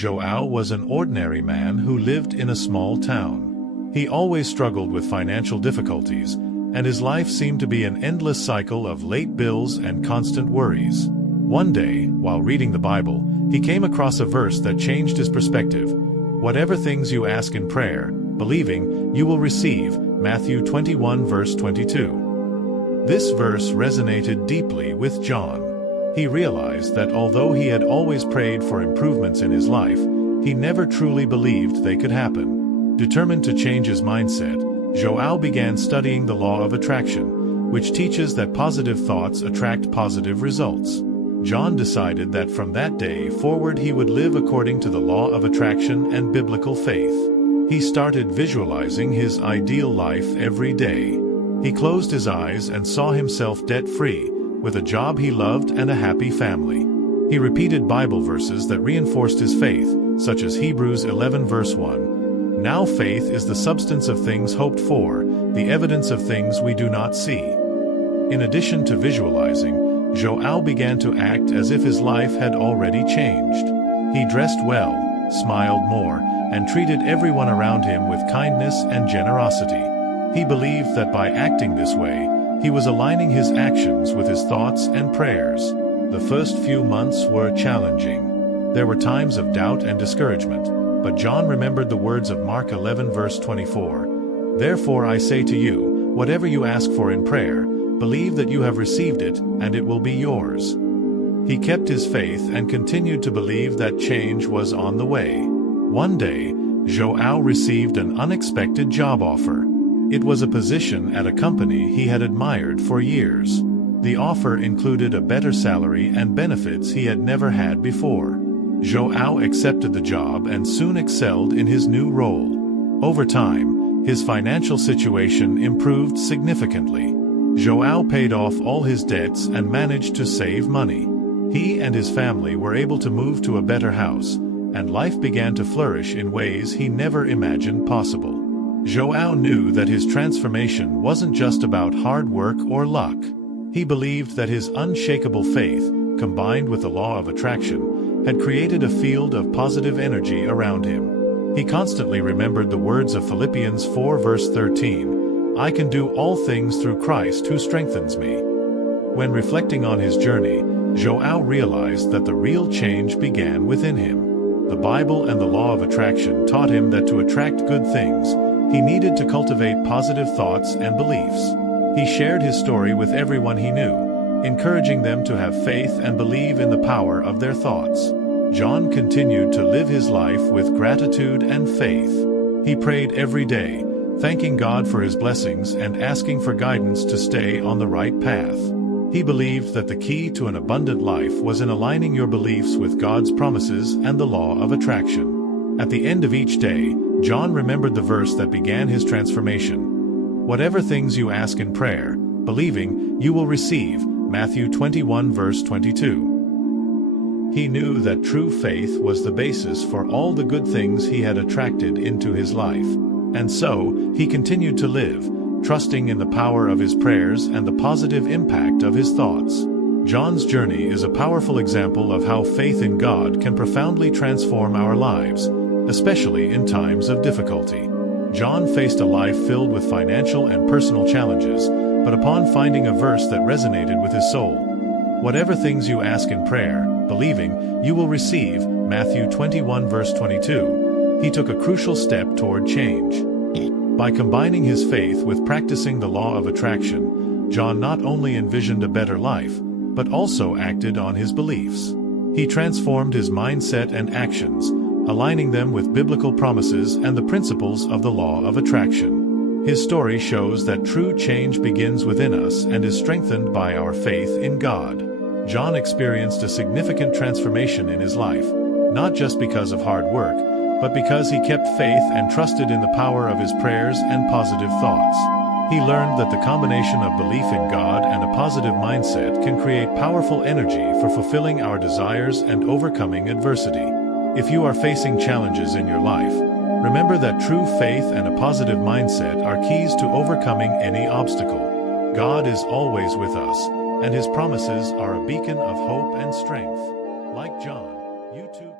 João was an ordinary man who lived in a small town. He always struggled with financial difficulties, and his life seemed to be an endless cycle of late bills and constant worries. One day, while reading the Bible, he came across a verse that changed his perspective. Whatever things you ask in prayer, believing, you will receive. Matthew 21 verse 22. This verse resonated deeply with John. He realized that although he had always prayed for improvements in his life, he never truly believed they could happen. Determined to change his mindset, João began studying the law of attraction, which teaches that positive thoughts attract positive results. John decided that from that day forward he would live according to the law of attraction and biblical faith. He started visualizing his ideal life every day. He closed his eyes and saw himself debt-free, with a job he loved and a happy family. He repeated Bible verses that reinforced his faith, such as Hebrews 11 verse 1. Now faith is the substance of things hoped for, the evidence of things we do not see. In addition to visualizing, João began to act as if his life had already changed. He dressed well, smiled more, and treated everyone around him with kindness and generosity. He believed that by acting this way, he was aligning his actions with his thoughts and prayers. The first few months were challenging. There were times of doubt and discouragement, but John remembered the words of Mark 11 verse 24. Therefore I say to you, whatever you ask for in prayer, believe that you have received it, and it will be yours. He kept his faith and continued to believe that change was on the way. One day, João received an unexpected job offer. It was a position at a company he had admired for years. The offer included a better salary and benefits he had never had before. João accepted the job and soon excelled in his new role. Over time, his financial situation improved significantly. João paid off all his debts and managed to save money. He and his family were able to move to a better house, and life began to flourish in ways he never imagined possible. João knew that his transformation wasn't just about hard work or luck. He believed that his unshakable faith, combined with the law of attraction, had created a field of positive energy around him. He constantly remembered the words of Philippians 4 verse 13, "I can do all things through Christ who strengthens me." When reflecting on his journey, João realized that the real change began within him. The Bible and the law of attraction taught him that to attract good things, he needed to cultivate positive thoughts and beliefs. He shared his story with everyone he knew, encouraging them to have faith and believe in the power of their thoughts. John continued to live his life with gratitude and faith. He prayed every day, thanking God for his blessings and asking for guidance to stay on the right path. He believed that the key to an abundant life was in aligning your beliefs with God's promises and the law of attraction. At the end of each day, John remembered the verse that began his transformation. Whatever things you ask in prayer, believing, you will receive. Matthew 21 verse 22. He knew that true faith was the basis for all the good things he had attracted into his life. And so, he continued to live, trusting in the power of his prayers and the positive impact of his thoughts. John's journey is a powerful example of how faith in God can profoundly transform our lives, especially in times of difficulty. John faced a life filled with financial and personal challenges, but upon finding a verse that resonated with his soul, "Whatever things you ask in prayer, believing, you will receive," Matthew 21 verse 22, he took a crucial step toward change. By combining his faith with practicing the law of attraction, John not only envisioned a better life, but also acted on his beliefs. He transformed his mindset and actions, aligning them with biblical promises and the principles of the law of attraction. His story shows that true change begins within us and is strengthened by our faith in God. John experienced a significant transformation in his life, not just because of hard work, but because he kept faith and trusted in the power of his prayers and positive thoughts. He learned that the combination of belief in God and a positive mindset can create powerful energy for fulfilling our desires and overcoming adversity. If you are facing challenges in your life, remember that true faith and a positive mindset are keys to overcoming any obstacle. God is always with us, and his promises are a beacon of hope and strength. Like John, you too